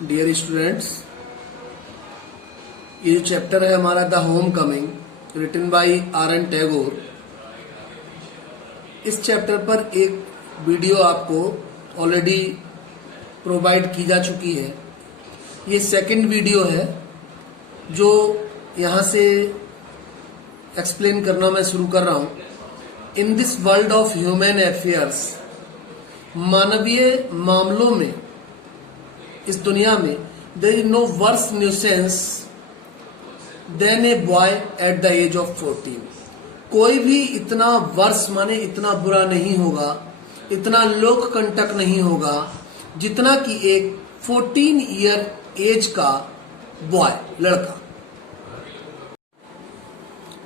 Dear students, ये जो chapter है हमारा the home coming, written by R N. Tagore. इस चैप्टर पर एक वीडियो आपको ऑलरेडी प्रोवाइड की जा चुकी है। ये सेकंड वीडियो है जो यहाँ से एक्सप्लेन करना मैं शुरू कर रहा हूँ। In this world of human affairs, मानवीय मामलों में, इस दुनिया में there is no worse nuisance than a boy at the age of 14। कोई भी इतना वर्स माने इतना बुरा नहीं होगा, इतना लोक कंटक नहीं होगा जितना कि एक 14 ईयर एज का बॉय, लड़का।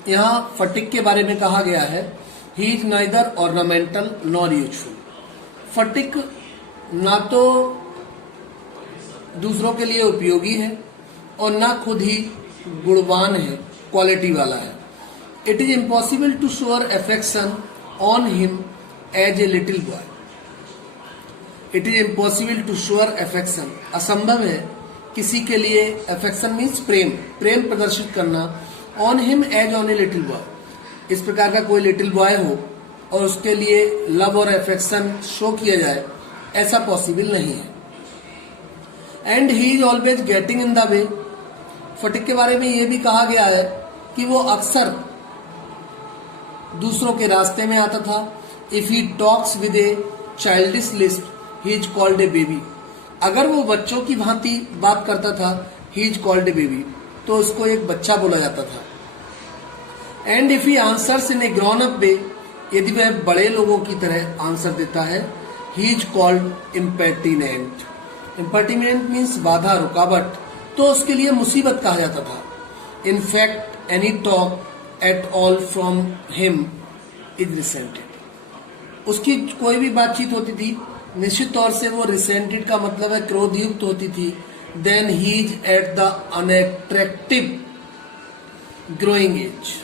यहाँ फटिक के बारे में कहा गया है, he is neither ornamental nor useful. Phatik ना तो दूसरों के लिए उपयोगी है और ना खुद ही गुणवान है, क्वालिटी वाला है। It is impossible to shower affection on him as a little boy. It is impossible to shower affection, असंभव है किसी के लिए अफेक्शन मीन्स प्रेम, प्रेम प्रदर्शित करना, on him as on a little boy. इस प्रकार का कोई लिटिल बॉय हो और उसके लिए लव और अफेक्शन शो किया जाए, ऐसा पॉसिबल नहीं है। And he is always getting in the way. Phatik के बारे में यह भी कहा गया है कि वो अक्सर दूसरों के रास्ते में आता था। If he talks with a childish lisp, he is called a baby. अगर वो बच्चों की भांति बात करता था, he is called a baby, तो उसको एक बच्चा बोला जाता था। And if he answers in a grown up way, यदि वह बड़े लोगों की तरह आंसर देता है, he is called impertinent. Impertinent means बाधा, रुकावट, तो उसके लिए मुसीबत कहा जाता था। In fact any talk at all from him is resented. उसकी कोई भी बातचीत होती थी, निश्चित तौर से वो रिसेंटेड का मतलब है क्रोधयुक्त होती थी। Then he is at the unattractive growing age.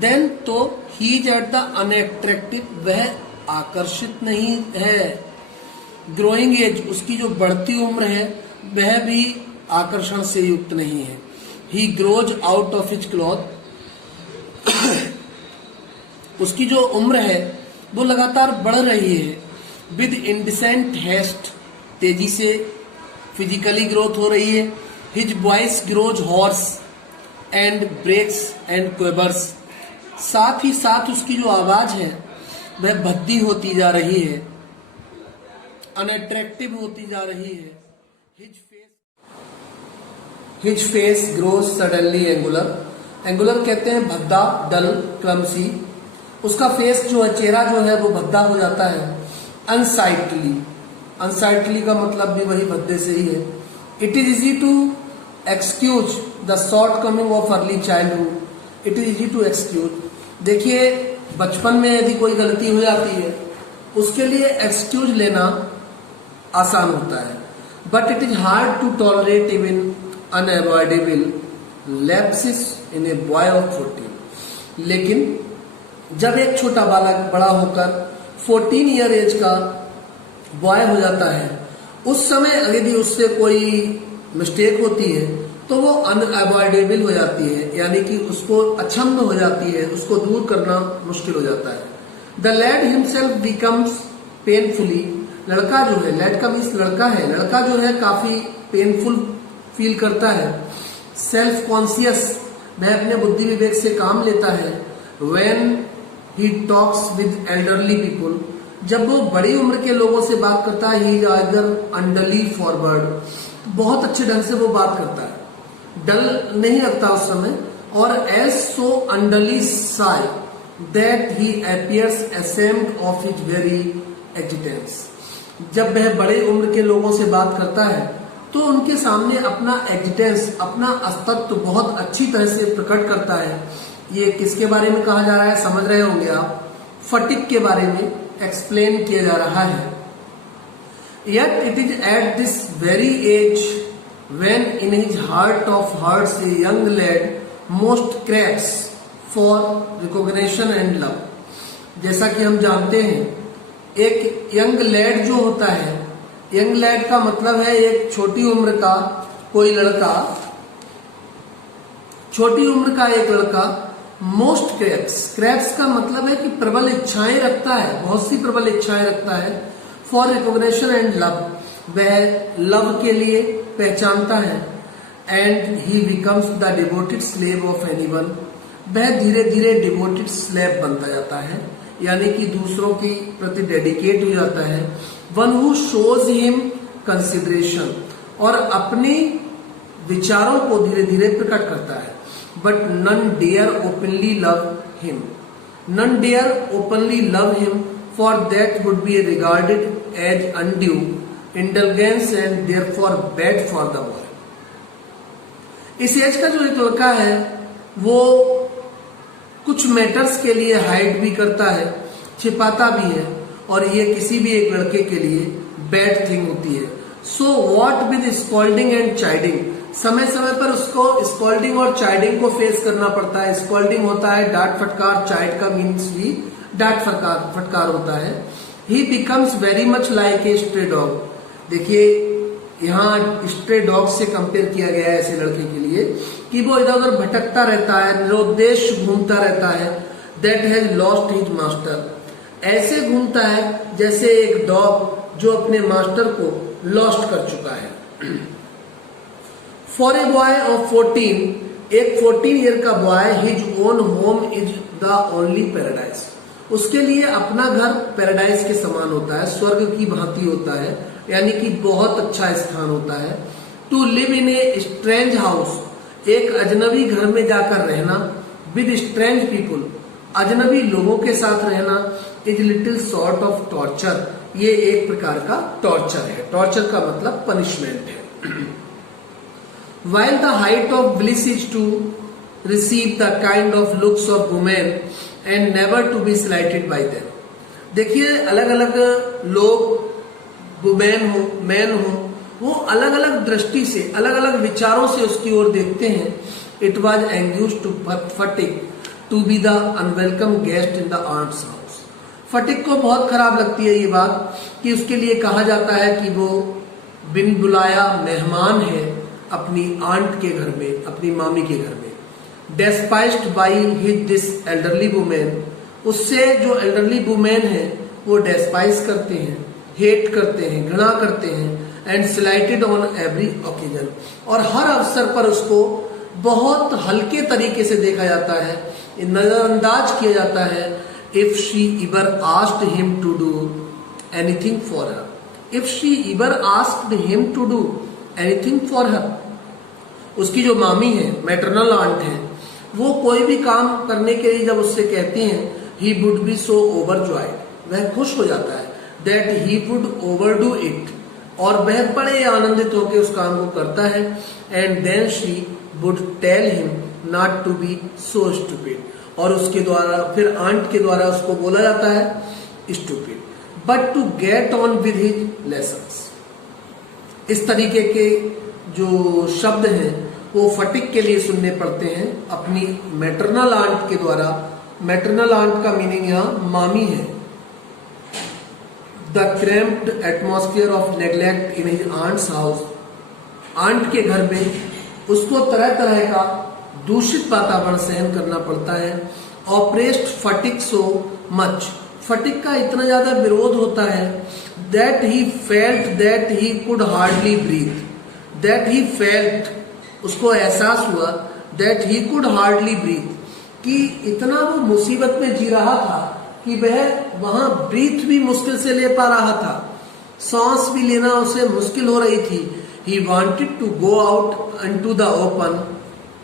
Then तो he is at the unattractive, वह आकर्षित नहीं है। ग्रोइंग एज, उसकी जो बढ़ती उम्र है वह भी आकर्षण से युक्त नहीं है। ही grows out of his cloth, उसकी जो उम्र है वो लगातार बढ़ रही है। विद इंडिसेंट हेस्ट, तेजी से फिजिकली ग्रोथ हो रही है। His voice grows hoarse and breaks and quavers, साथ ही साथ उसकी जो आवाज है वह भद्दी होती जा रही है, अनअट्रैक्टिव होती जा रही है। His face grows suddenly angular. Angular कहते हैं भद्दा, डल, क्लमसी। उसका फेस जो है, चेहरा जो है वो भद्दा हो जाता है। अनसाइटली, अनसाइटली का मतलब भी वही भद्दे से ही है। It is easy to excuse the shortcoming of early childhood. It is easy to excuse, देखिए बचपन में यदि कोई गलती हो जाती है उसके लिए एक्सक्यूज लेना आसान होता है। But it is hard to tolerate even unavoidable lapses in a boy of 14। लेकिन जब एक छोटा बालक बड़ा होकर 14 ईयर एज का बॉय हो जाता है, उस समय यदि उससे कोई मिस्टेक होती है तो वो अनअवॉइडेबल हो जाती है, यानी कि उसको अक्षम्य हो जाती है, उसको दूर करना मुश्किल हो जाता है। The lad himself becomes painfully, लड़का जो है, लैड का मीन्स लड़का है, लड़का जो है काफी पेनफुल फील करता है। सेल्फ कॉन्शियस, वह अपने बुद्धि विवेक से काम लेता है। When he talks with elderly people, जब वो बड़ी उम्र के लोगों से बात करता है, ही इज आइदर अंडरली फॉरवर्ड, बहुत अच्छे ढंग से वो बात करता है, डल नहीं लगता उस समय, और else so unduly shy that he appears ashamed of his very existence. जब वह बड़े उम्र के लोगों से बात करता है तो उनके सामने अपना एग्जिटेंस, अपना अस्तित्व बहुत अच्छी तरह से प्रकट करता है। ये किसके बारे में कहा जा रहा है, समझ रहे होंगे आप, फटिक के बारे में एक्सप्लेन किया जा रहा है। Yet it is at this very age when in his heart of hearts a young lad most craves for recognition and love। जैसा कि हम जानते हैं, एक यंग लैड जो होता है यंग लैड का मतलब है एक छोटी उम्र का कोई लड़का, छोटी उम्र का एक लड़का। मोस्ट क्रैप्स, क्रैप्स का मतलब है कि प्रबल इच्छाएं रखता है, बहुत सी प्रबल इच्छाएं रखता है। फॉर रिकॉग्निशन एंड लव, वह लव के लिए पहचानता है। And he becomes the devoted slave of anyone, वह धीरे धीरे डिवोटेड स्लेव बनता जाता है, यानी कि दूसरों के प्रति डेडिकेट हो जाता है। One who shows him consideration, और अपनी विचारों को धीरे धीरे प्रकट करता है। But none dare openly love him, none dare openly love him, for that would be regarded as undue indulgence and therefore bad for the boy. इस एज का जो एक लड़का है वो कुछ मैटर्स के लिए हाइड भी करता है, छिपाता भी है, और ये किसी भी एक लड़के के लिए बैड थिंग होती है। So what with scolding and chiding, समय समय पर उसको स्कॉल्डिंग और चाइडिंग को फेस करना पड़ता है। स्कॉल्डिंग होता है डांट फटकार, चाइड का मीन्स भी डांट फटकार होता है। ही becomes very much like a stray dog, देखिए यहाँ स्ट्रे डॉग से कंपेयर किया गया है ऐसे लड़के के लिए कि वो इधर उधर भटकता रहता है, निरुद्देश घूमता रहता है। That has lost his master, ऐसे घूमता है जैसे एक डॉग जो अपने मास्टर को लॉस्ट कर चुका है। फॉर ए बॉय ऑफ 14, एक 14 ईयर का boy, his own home is the only paradise, उसके लिए अपना घर पैराडाइज के समान होता है, स्वर्ग की भांति होता है, यानी कि बहुत अच्छा स्थान होता है। To live in a strange house, एक अजनबी घर में जाकर रहना। विद स्ट्रेंज पीपुल, अजनबी लोगों के साथ रहना। Is little sort of torture, ये एक प्रकार का टॉर्चर है। टॉर्चर का मतलब पनिशमेंट है। While the height of bliss is to receive the kind of looks of women and never to be slighted by them. देखिए अलग अलग लोग, वुमेन हो मैन हो, वो अलग अलग दृष्टि से, अलग अलग विचारों से उसकी ओर देखते हैं। It was anxious to Fatik to be the unwelcome guest in the aunt's house. फटिक को बहुत खराब लगती है ये बात कि उसके लिए कहा जाता है कि वो बिन बुलाया मेहमान है अपनी आंट के घर में, अपनी मामी के घर में। Despised by his this elderly women, उससे जो एल्डरली वुमेन है वो डेस्पाइस करते हैं, हेट करते हैं, घृणा करते हैं। एंड स्लाइटेड ऑन एवरी ओकेजन, और हर अवसर पर उसको बहुत हल्के तरीके से देखा जाता है, नजरअंदाज किया जाता है। If she ever asked him to do anything for her, if she ever asked him to do anything for her, उसकी जो मामी है, मैटरनल आंट है, वो कोई भी काम करने के लिए जब उससे कहती हैं, he would be so overjoyed, वह खुश हो जाता है। That he would overdo it, और वह बड़े आनंदित होकर उस काम को करता है। And then she would tell him not to be so stupid, और उसके द्वारा फिर आंट के द्वारा उसको बोला जाता है stupid, but to get on with his lessons. इस तरीके के जो शब्द हैं वो फटिक के लिए सुनने पड़ते हैं अपनी मैटरनल आंट के द्वारा। मैटरनल आंट का मीनिंग यहाँ मामी है। The cramped atmosphere of neglect in his aunt's house, aunt के घर में उसको तरह तरह का दूषित वातावरण सहन करना पड़ता है। ऑपरेस्ड फटिक सो मच, फटिक का इतना ज्यादा विरोध होता है। That he felt that he could hardly breathe, that he felt, उसको एहसास हुआ, that he could hardly breathe, कि इतना वो मुसीबत में जी रहा था कि वह वहां ब्रीथ भी मुश्किल से ले पा रहा था, सांस भी लेना उसे मुश्किल हो रही थी। He wanted to go out into the open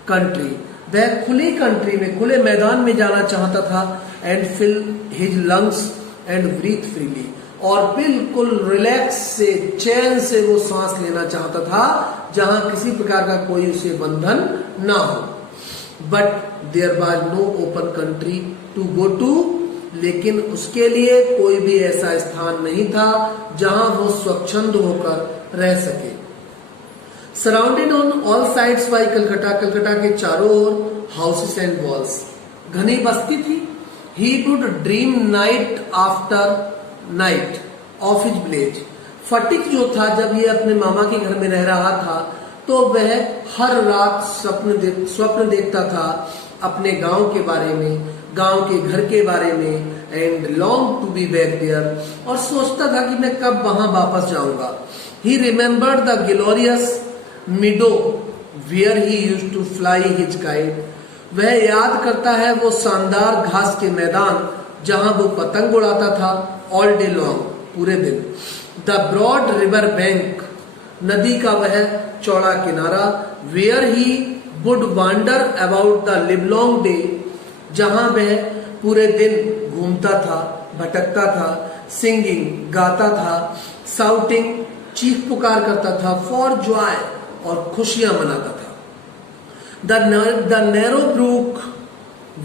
country, वह खुली कंट्री में, खुले मैदान में जाना चाहता था। And fill his lungs and breathe freely, और बिल्कुल रिलैक्स से, चैन से वो सांस लेना चाहता था, जहां किसी प्रकार का कोई उसे बंधन ना हो। But there was no open country to go to, लेकिन उसके लिए कोई भी ऐसा स्थान नहीं था जहां वो स्वच्छंद होकर रह सके। Surrounded on all sides by Calcutta, Calcutta के चारों ओर हाउसेस एंड वॉल्स, घनी बस्ती थी। He would dream night after night of his village, Phatik जो था, जब ये अपने मामा के घर में रह रहा था तो वह हर रात स्वप्न देखता था अपने गांव के बारे में, गांव के घर के बारे में, and long to be back there, और सोचता था कि मैं कब वहां वापस जाऊंगा। He remembered the glorious meadow where he used to fly his kite. वह याद करता है वो शानदार घास के मैदान जहां वो पतंग उड़ाता था ऑल डे लॉन्ग, पूरे दिन। द ब्रॉड रिवर बैंक, नदी का वह चौड़ा किनारा, where he would wander about the livelong day, जहां वह पूरे दिन घूमता था, भटकता था, सिंगिंग, गाता था, साउटिंग, चीख पुकार करता था, फॉर जॉय, और खुशियां मनाता था। The narrow brook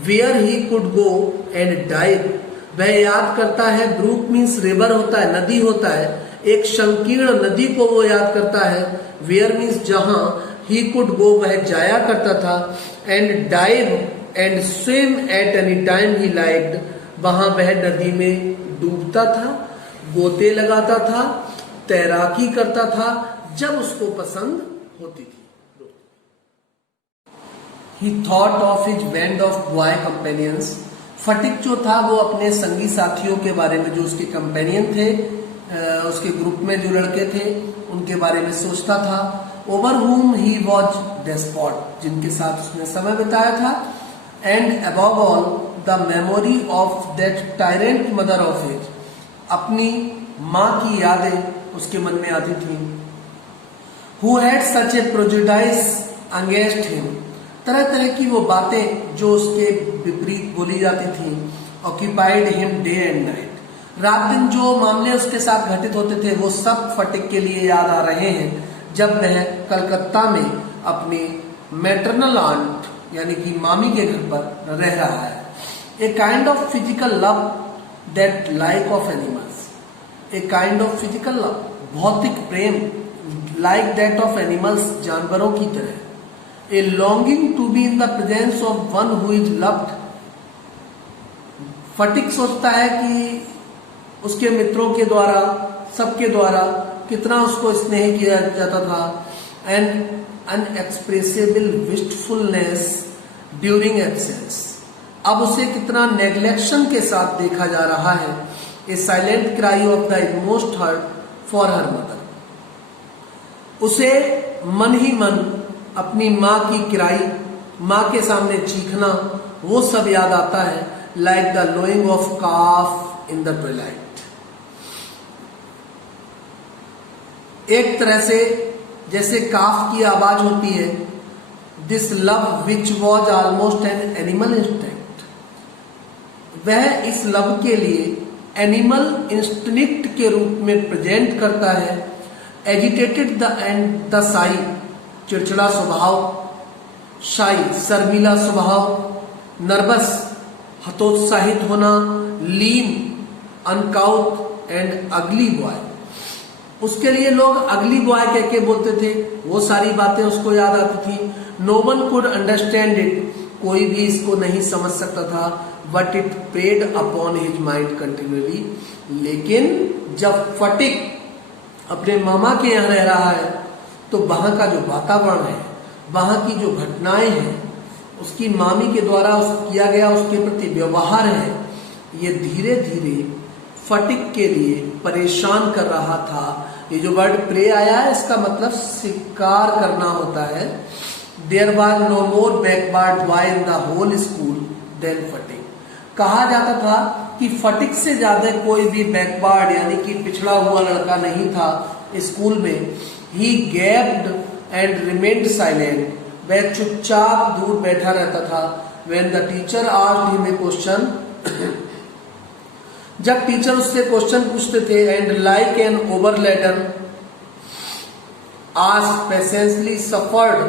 where he could go and dive, वह याद करता है, ब्रूक मीन्स रिवर होता है, नदी होता है, एक संकीर्ण नदी को वो याद करता है, वेयर मीन्स जहां, ही कुड गो वह जाया करता था, and dive and swim at any time he liked, वहां वह नदी में डूबता था, गोते लगाता था, तैराकी करता था जब उसको पसंद होती थी। He thought of his band of boy companions. फटिक जो था वो अपने संगी साथियों के बारे में, जो उसके कंपेनियन थे, उसके ग्रुप में जो लड़के थे उनके बारे में सोचता था। Over whom he was despot, जिनके साथ उसने समय बिताया था। And above all the memory of that tyrant mother of his, अपनी माँ की यादें उसके मन में आती थी। Who had such a prejudice against him, तरह तरह की वो बातें जो उसके विपरीत बोली जाती थी। Occupied him day and night, रात दिन जो मामले उसके साथ घटित होते थे वो सब फटिक के लिए याद आ रहे हैं जब वह कलकत्ता में अपनी मैटरनल आंट यानी कि मामी के घर पर रह रहा है। A kind of physical love that like of animals, a kind of physical love, भौतिक प्रेम, लाइक दैट ऑफ एनिमल्स, जानवरों की तरह। A longing to be in the presence of one who is loved, फटिक सोचता है कि उसके मित्रों के द्वारा, सबके द्वारा कितना उसको स्नेह किया जाता था। एंड अनएक्सप्रेसिबल विस्टफुलनेस ड्यूरिंग एब्सेंस, अब उसे कितना नेग्लेक्शन के साथ देखा जा रहा है। A silent cry of the inmost heart for her mother, उसे मन ही मन अपनी माँ की किराई, माँ के सामने चीखना, वो सब याद आता है। Like the lowing of calf in the twilight, एक तरह से जैसे काफ की आवाज होती है। This love which was almost an animal instinct, वह इस लव के लिए एनिमल इंस्टिंक्ट के रूप में प्रेजेंट करता है। Agitated the end the Sai, चिड़चिड़ा स्वभाव, शाई शर्मीला स्वभाव, नर्वस हतोत्साहित होना, लीन अनकाउट एंड अगली बॉय, उसके लिए लोग अगली बॉय कह के बोलते थे, वो सारी बातें उसको याद आती थी। No one could understand it, कोई भी इसको नहीं समझ सकता था। But it preyed upon his mind continually, लेकिन जब फटिक अपने मामा के यहाँ रह रहा है तो वहां का जो वातावरण है, वहां की जो घटनाएं हैं, उसकी मामी के द्वारा किया गया उसके प्रति व्यवहार है, ये धीरे धीरे फटिक के लिए परेशान कर रहा था। ये जो वर्ड प्रे आया है इसका मतलब शिकार करना होता है। There was no more backward boy in the whole school than Phatik, कहा जाता था कि फटिक से ज्यादा कोई भी बैकवर्ड यानी कि पिछड़ा हुआ लड़का नहीं था स्कूल में। He gaped and remained silent, वह चुपचाप दूर बैठा रहता था। When the teacher asked him a question, जब टीचर उससे क्वेश्चन पूछते थे, and like an overladen ass patiently suffered,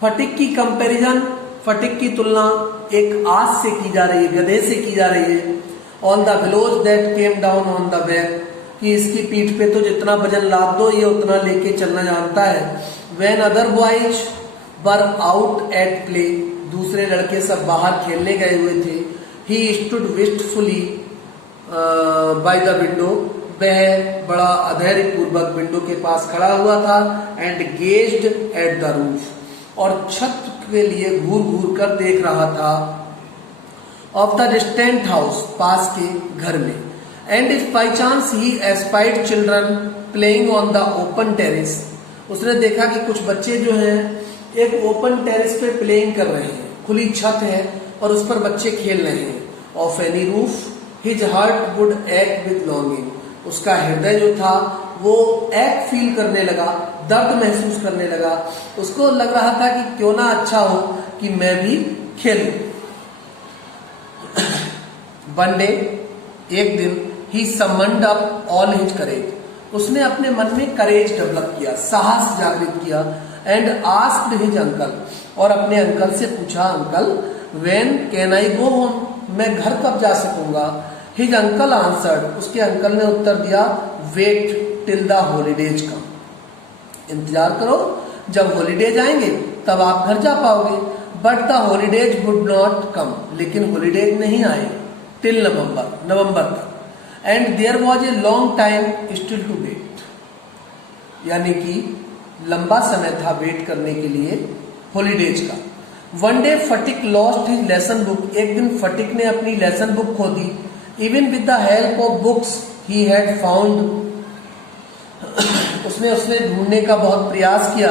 फटिक की कंपैरिजन, फटिक की तुलना एक आस से की जा रही है, गधे से की जा रही है। On the billows that came down on the back, कि इसकी पीठ पे तो जितना वजन लाद दो ये उतना लेके चलना जानता है। When other boys were out at play, दूसरे लड़के सब बाहर खेलने गए हुए थे। He stood wistfully by the window, वह बड़ा अधैर्य पूर्वक विंडो के पास खड़ा हुआ था and gazed at the roof, और छत के लिए घूर घूर कर देख रहा था, ऑफ द डिस्टेंट हाउस, पास के घर में। And if by chance he espied children playing on the open terrace, उसने देखा कि कुछ बच्चे जो हैं एक ओपन टेरेस पे प्लेइंग कर रहे हैं, खुली छत है और उस पर बच्चे खेल रहे हैं। Of any roof his heart would एक विद लॉन्गिंग, उसका हृदय जो था वो एक फील करने लगा, दर्द महसूस करने लगा। उसको लग रहा था कि क्यों ना अच्छा हो कि मैं भी खेलूं। वन डे, एक दिन, ही समन्ड अप ऑल हिज करेज, उसने अपने मन में करेज डेवलप किया, साहस जागृत किया। एंड आस्क्ड हिज अंकल, और अपने अंकल से पूछा, uncle when can I go home, मैं घर कब जा सकूंगा। हिज अंकल आंसर्ड, उसके अंकल ने उत्तर दिया, वेट टिल द हॉलीडेज कम, इंतजार करो, जब हॉलीडेज आएंगे तब आप घर जा पाओगे। But the holidays would not come, लेकिन हॉलीडेज नहीं आए टिल नवंबर तक। And there was a long time still to wait, यानी कि लंबा समय था वेट करने के लिए हॉलीडेज का। One day Phatik lost his lesson book, एक दिन फटिक ने अपनी लेसन बुक खो दी। Even with the help of books he had found, उसने ढूंढने का बहुत प्रयास किया।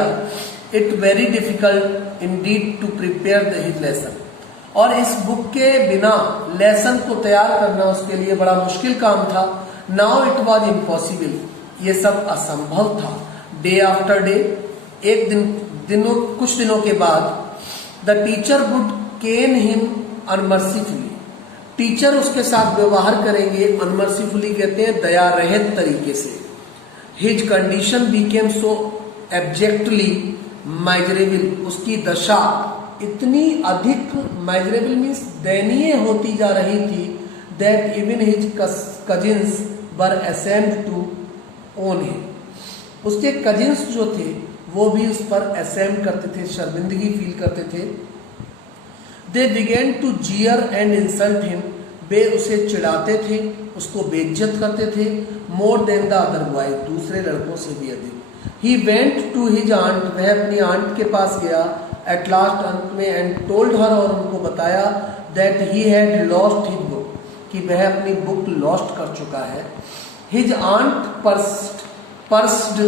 It very difficult indeed to prepare his lesson, और इस बुक के बिना लेसन को तैयार करना उसके लिए बड़ा मुश्किल काम था। नाउ इट वॉज इम्पॉसिबल, ये सब असंभव था। डे आफ्टर डे, एक कुछ दिनों के बाद, the teacher would cane him unmercifully, teacher उसके साथ व्यवहार करेंगे, अनमर्सीफुली कहते हैं दया रहित तरीके से। His condition became so abjectly miserable, उसकी दशा इतनी अधिक, माइजरेबल मीन्स दयनीय होती जा रही थी, that even his cousins were ashamed to own him, उसके कजिन्स जो थे वो भी उस पर असेम्ड करते थे, शर्मिंदगी फील करते थे। They began to jeer and insult him, वे उसे चिढ़ाते थे, उसको बेइज्जत करते थे। More than the other boy, दूसरे लड़कों से भी अधिक। He went to his aunt, वह अपनी आंट के पास गया। एट लास्ट, अंत में, एंड टोल्ड हर, और उनको बताया, that he had lost his book, कि वह अपनी बुक लॉस्ट कर चुका है। His aunt pursed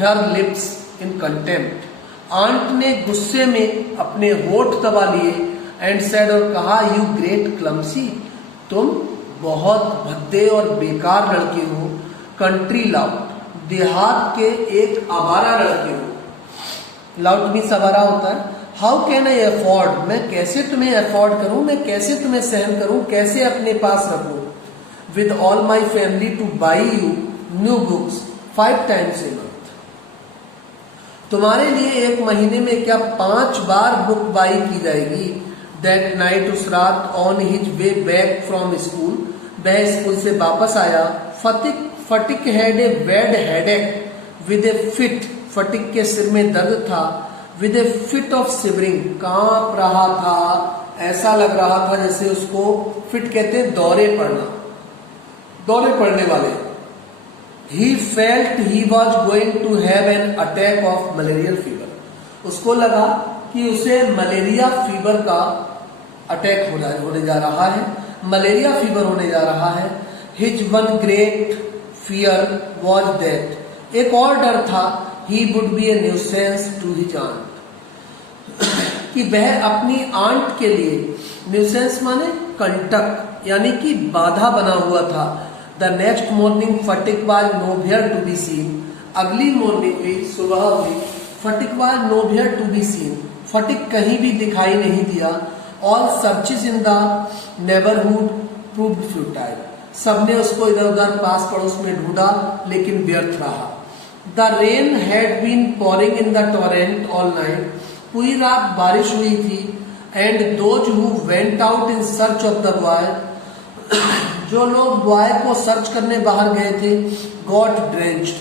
her lips in contempt, aunt ने गुस्से में अपने होठ दबा लिए। एंड सेड, और कहा, यू ग्रेट क्लमसी, तुम बहुत भद्दे और बेकार लड़के हो। कंट्री लाउड, देहात के एक आवारा लड़के हो। लाउड मीन्स आवारा होता है। हाउ कैन आई अफोर्ड, मैं कैसे तुम्हें अफोर्ड करूं, मैं कैसे तुम्हें सहन करूं, कैसे अपने पास रखूं। With all my family two by you new books 5 times a month, तुम्हारे लिए एक महीने में क्या 5 बार बुक बाई की जाएगी। दैट नाइट, उस रात, on his way back from school, वह स्कूल से वापस आया। Phatik had a bad headache with a fit, Phatik के सिर में दर्द था। With a fit of shivering, कांप रहा था, ऐसा लग रहा था जैसे उसको, फिट कहते हैं दौरे पड़ने वाले। He felt he was going to have an attack of malarial fever, उसको लगा कि उसे मलेरिया फीवर का अटैक होने जा रहा है, मलेरिया फीवर होने जा रहा है। His one great fear was that, एक और डर था, he would be a nuisance to his aunt, कि वह अपनी आंट के लिए, न्यूसेंस माने कंटक, यानी कि बाधा बना हुआ था। The next morning Phatik was nowhere to be seen, अगली मॉर्निंग हुई, सुबह हुई, Phatik was nowhere to be seen, Phatik कहीं भी दिखाई नहीं दिया। All searches in the neighbourhood proved futile, सबने उसको इधर उधर पास पड़ोस में ढूंढा लेकिन व्यर्थ रहा। The rain had been pouring in the torrent all night, पूरी रात बारिश हुई थी। And those who went out in search of the boy, जो लोग बॉय को सर्च करने बाहर गए थे, गॉट ड्रेंच्ड,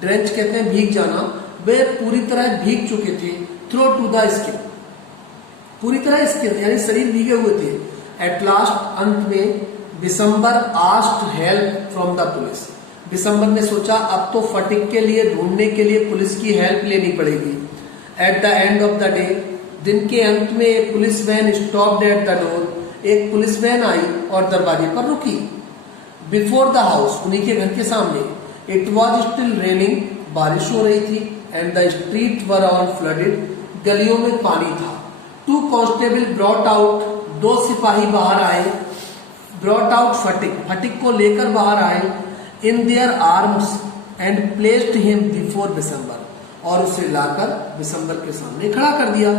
ड्रेंच कहते हैं भीग जाना, वे पूरी तरह भीग चुके थे। थ्रो टू द स्किन, पूरी तरह स्किन यानी शरीर भीगे हुए थे। एट लास्ट, अंत में, Bishamber asked help from the police, Bishamber ने सोचा अब तो फटिक के लिए ढूंढने के लिए पुलिस की हेल्प लेनी पड़ेगी। At the end of the day, दिन के अंत में एक police van stopped at the door. एक पुलिस वैन आई और दरवाजे पर रुकी। बिफोर द हाउस, उन्हीं के घर के सामने। इट वॉज स्टिल रेनिंग, बारिश हो रही थी। And the street were all flooded, गलियों में पानी था। टू कांस्टेबल ब्रॉट आउट, दो सिपाही बाहर आए। ब्रॉट आउट फटिक, फटिक को लेकर बाहर आए। In their arms and placed him before दिसंबर, और उसे लाकर दिसंबर के सामने खड़ा कर दिया।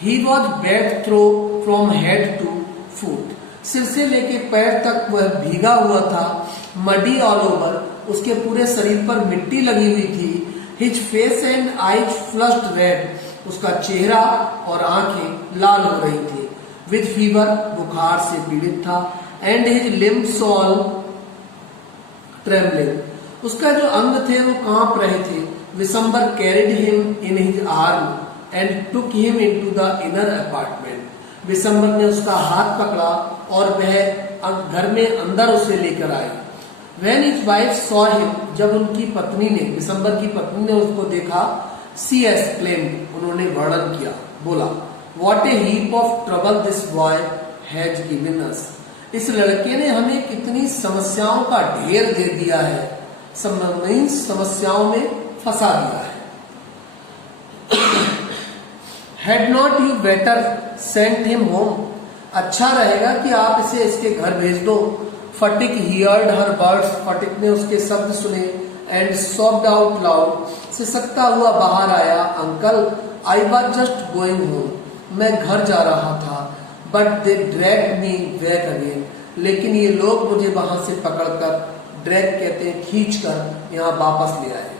He was wet through from head to foot, सिर से लेके पैर तक वह भीगा हुआ था। मडी ऑल ओवर, उसके पूरे शरीर पर मिट्टी लगी हुई थी। His face and eyes flushed red, उसका चेहरा और आंखें लाल हो रही थी। विद फीवर, बुखार से पीड़ित था। And his limbs all trembling, उसका जो अंग थे वो कांप रहे थे। Bishamber carried him in his arm and took him into the inner apartment. Bishamber ने उसका हाथ पकड़ा और वह घर में अंदर उसे लेकर आए। When his wife saw him, जब उनकी पत्नी ने, दिसंबर की पत्नी ने उसको देखा, she exclaimed, उन्होंने वर्णन किया, बोला, What a heap of trouble this boy has given us. इस लड़के ने हमें कितनी समस्याओं का ढेर दे दिया है, समस्याओं में फंसा दिया है। Had not you better send him home? अच्छा रहेगा कि आप इसे इसके घर भेज दो। फटिक हियर्ड हर वर्ड्स, फटिक ने उसके शब्द सुने। एंड सॉफ्ड आउट लाउड, सिसकता हुआ बाहर आया, uncle I was just going home, मैं घर जा रहा था। But they drag me back again, लेकिन ये लोग मुझे वहां से पकड़कर, ड्रैग कहते हैं खींच कर, यहाँ वापस ले आए।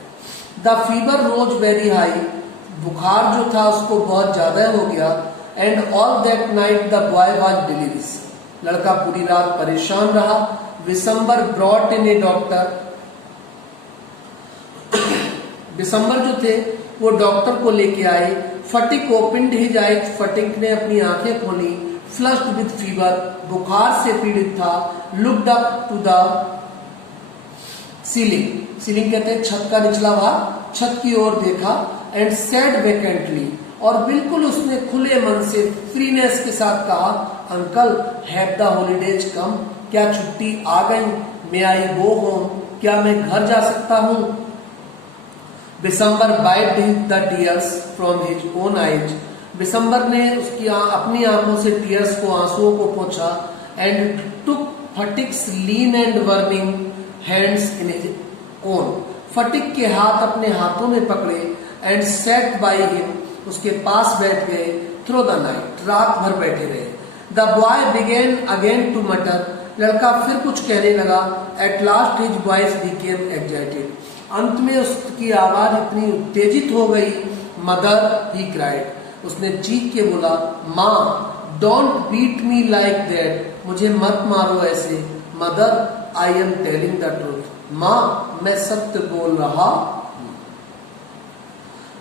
The fever rose very high, बुखार जो था उसको बहुत ज्यादा हो गया। And all that night the boy was delirious, लड़का पूरी रात परेशान रहा। दिसंबर ब्रॉट इन ए डॉक्टर, दिसंबर जो थे वो डॉक्टर को लेके आए। फटिक ओपनड हिज आइज, फटिक ने अपनी आंखें खोली। फ्लश्ड विद फीवर, बुखार से पीड़ित था। Looked up to the ceiling, ceiling कहते हैं छत का निचला भाग, छत की ओर देखा। एंड सेड वेकेंटली, और बिल्कुल उसने खुले मन से, फ्रीनेस के साथ कहा, अंकल हैव द हॉलीडेज कम, क्या छुट्टी आ गई? मे आई गो होम, क्या मैं घर जा सकता हूं? Bishamber wiped the tears from his own eyes, Bishamber ने उसकी अपनी आंखों से टीयर्स को, आंसुओं को पोंछा। And took Phatik's lean and burning hands in his own, Phatik के हाथ अपने हाथों में पकड़े। एंड सेट बाय हिम, उसके पास बैठ गए। थ्रू द नाइट, रात भर बैठे रहे। The boy began again to mutter, लड़का फिर कुछ कहने लगा। At last his voice became excited, अंत में उसकी आवाज इतनी उत्तेजित हो गई। मदर ही क्राइड, उसने चीख के बोला, माँ don't beat me like that, मुझे मत मारो ऐसे। Mother I am telling the truth, माँ मैं सत्य बोल रहा।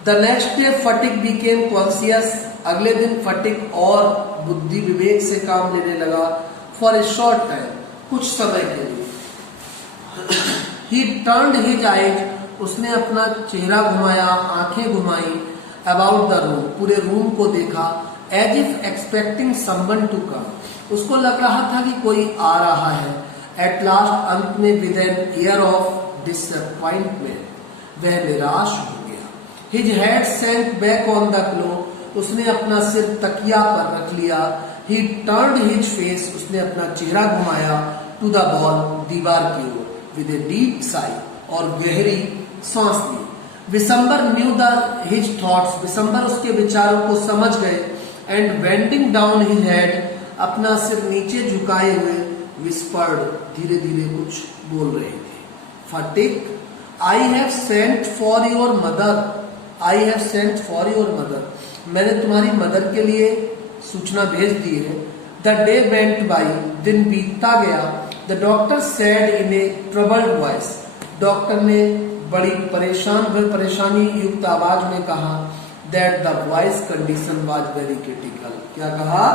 The next day Phatik became conscious, अगले दिन फटिक और बुद्धि विवेक से काम लेने लगा। फॉर ए शॉर्ट टाइम, कुछ समय के लिए। ही टर्न्ड हिज आइज, उसने अपना चेहरा घुमाया, आंखें घुमाई। अबाउट द रूम, पूरे रूम को देखा। As if expecting someone to come, उसको लग रहा था कि कोई आ रहा है। एट लास्ट, अंत में with an air of disappointment, वह निराश हो गया। His head sank back on the pillow, उसने अपना सिर तकिया पर रख लिया। ही टर्न्ड हिज फेस, उसने अपना चेहरा घुमाया। टू द वॉल, दीवार की ओर। विद ए डीप साई, और गहरी सांस ली। दिसंबर न्यू द हिज थॉट्स, दिसंबर उसके विचारों को समझ गए। And bending down his head, अपना सिर नीचे झुकाए हुए, विस्पर्ड, धीरे धीरे कुछ बोल रहे थे। Phatik, I have sent for your mother, I have sent for your mother, मैंने तुम्हारी मदर के लिए सूचना भेज दी है। द डे वेंट बाई, दिन बीतता गया। The doctor said in A troubled voice, doctor ने बड़ी परेशानी युक्त आवाज में कहा, that the boys condition was very critical, क्या कहा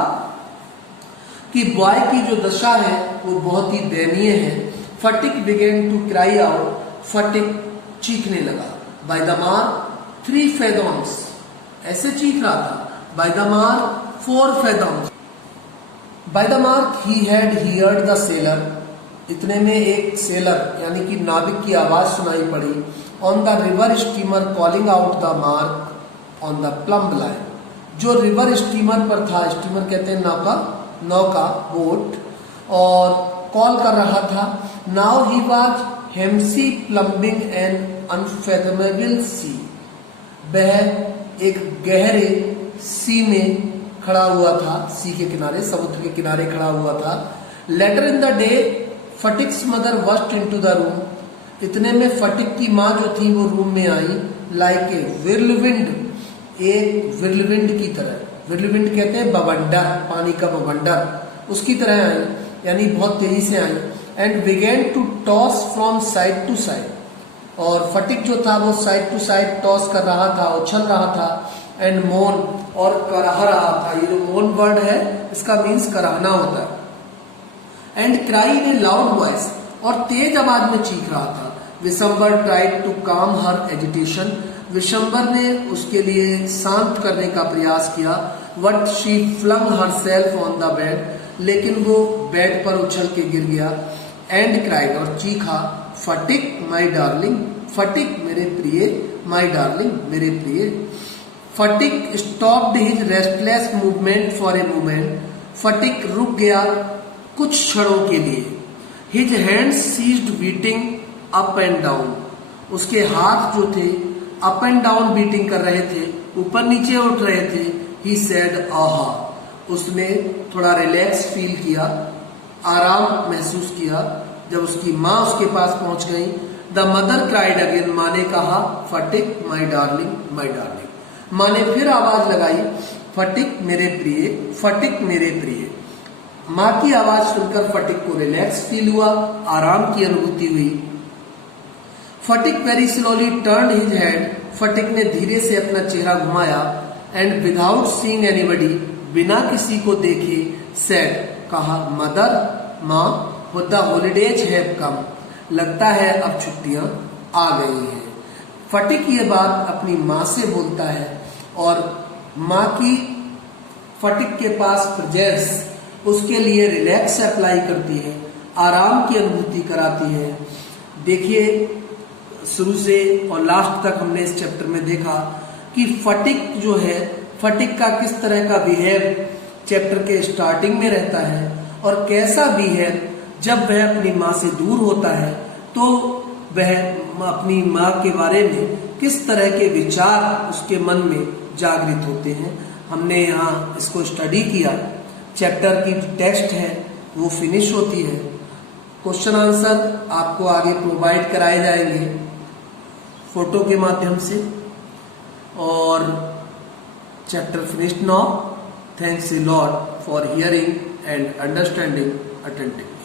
कि बॉय की जो दशा है वो बहुत ही दयनीय है। फटिक बिगेन टू क्राई आउट, फटिक चीखने लगा। बाय द मार्क 3 fathoms, ऐसे चीख रहा था। By the mark 4 fathoms, by the mark he had heard the seller, इतने में एक सेलर यानी कि नाविक की आवाज सुनाई पड़ी। On the river steamer calling out the mark on the plumb line, जो रिवर स्टीमर पर था, स्टीमर कहते हैं नौका बोट, और कॉल कर रहा था। Now he was himself plumbing an unfathomable sea, वह एक गहरे सी में खड़ा हुआ था, सी के किनारे, समुद्र के किनारे खड़ा हुआ था। Later in the day Phatik's mother burst into the room, इतने में फटिक की माँ जो थी वो रूम में आई। लाइक ए विर्लविंड, एक विर्लविंड की तरह, विर्लविंड कहते हैं बवंडर, पानी का बवंडर, उसकी तरह आई, यानी बहुत तेजी से आई। And began to toss from side to side, और फटिक जो था वो साइड टू साइड टॉस कर रहा था, उछल रहा था। एंड मोन, और करह रहा था, ये जो मोन वर्ड है इसका मीन्स कराहना होता है। And cry in A loud voice, और तेज आवाज में चीख रहा था। विशंबर ट्राइड टू काम हर एजिटेशन, विशंबर ने उसके लिए शांत करने का प्रयास किया। But she flung herself on the bed, लेकिन वो बेड पर उछल के गिर गया। एंड क्राइड, और चीखा, फटिक माई डार्लिंग, फटिक मेरे प्रिय, माई डार्लिंग मेरे प्रिय। Phatik stopped his restless movement for a moment, Phatik रुक गया कुछ क्षणों के लिए। His hands ceased beating up and down, उसके हाथ जो थे अप एंड डाउन बीटिंग कर रहे थे, ऊपर नीचे उठ रहे थे। ही सेड आहा, उसने थोड़ा रिलैक्स फील किया, आराम महसूस किया। जब उसकी माँ उसके पास पहुंच गई, द मदर क्राइड अगेन, माँ ने कहा, फटिक माई डार्लिंग, माई डार्लिंग। माँ ने फिर आवाज लगाई, फटिक मेरे प्रिय, फटिक मेरे प्रिय। माँ की आवाज सुनकर फटिक को रिलैक्स फील हुआ, आराम की अनुभूति हुई। Phatik very slowly turned his head, Phatik ने धीरे से अपना चेहरा घुमाया। एंड विदाउट सीइंग एनीबडी, बिना किसी को देखे, सेड, कहा, मदर, माँ, द हॉलीडेज हैव कम, लगता है अब छुट्टियां आ गई हैं। फटिक ये बात अपनी माँ से बोलता है, और माँ की फटिक के पास प्रेजेंस उसके लिए रिलैक्स अप्लाई करती है, आराम की अनुभूति कराती है। देखिए, शुरू से और लास्ट तक हमने इस चैप्टर में देखा कि फटिक जो है, फटिक का किस तरह का बिहेव चैप्टर के स्टार्टिंग में रहता है, और कैसा बिहेव जब वह अपनी माँ से दूर होता है तो वह अपनी माँ के बारे में किस तरह के विचार उसके मन में जागृत होते हैं। हमने यहाँ इसको स्टडी किया। चैप्टर की टेक्स्ट है वो फिनिश होती है। क्वेश्चन आंसर आपको आगे प्रोवाइड कराए जाएंगे फोटो के माध्यम से, और chapter finished now. Thanks a lot for hearing and understanding attentive.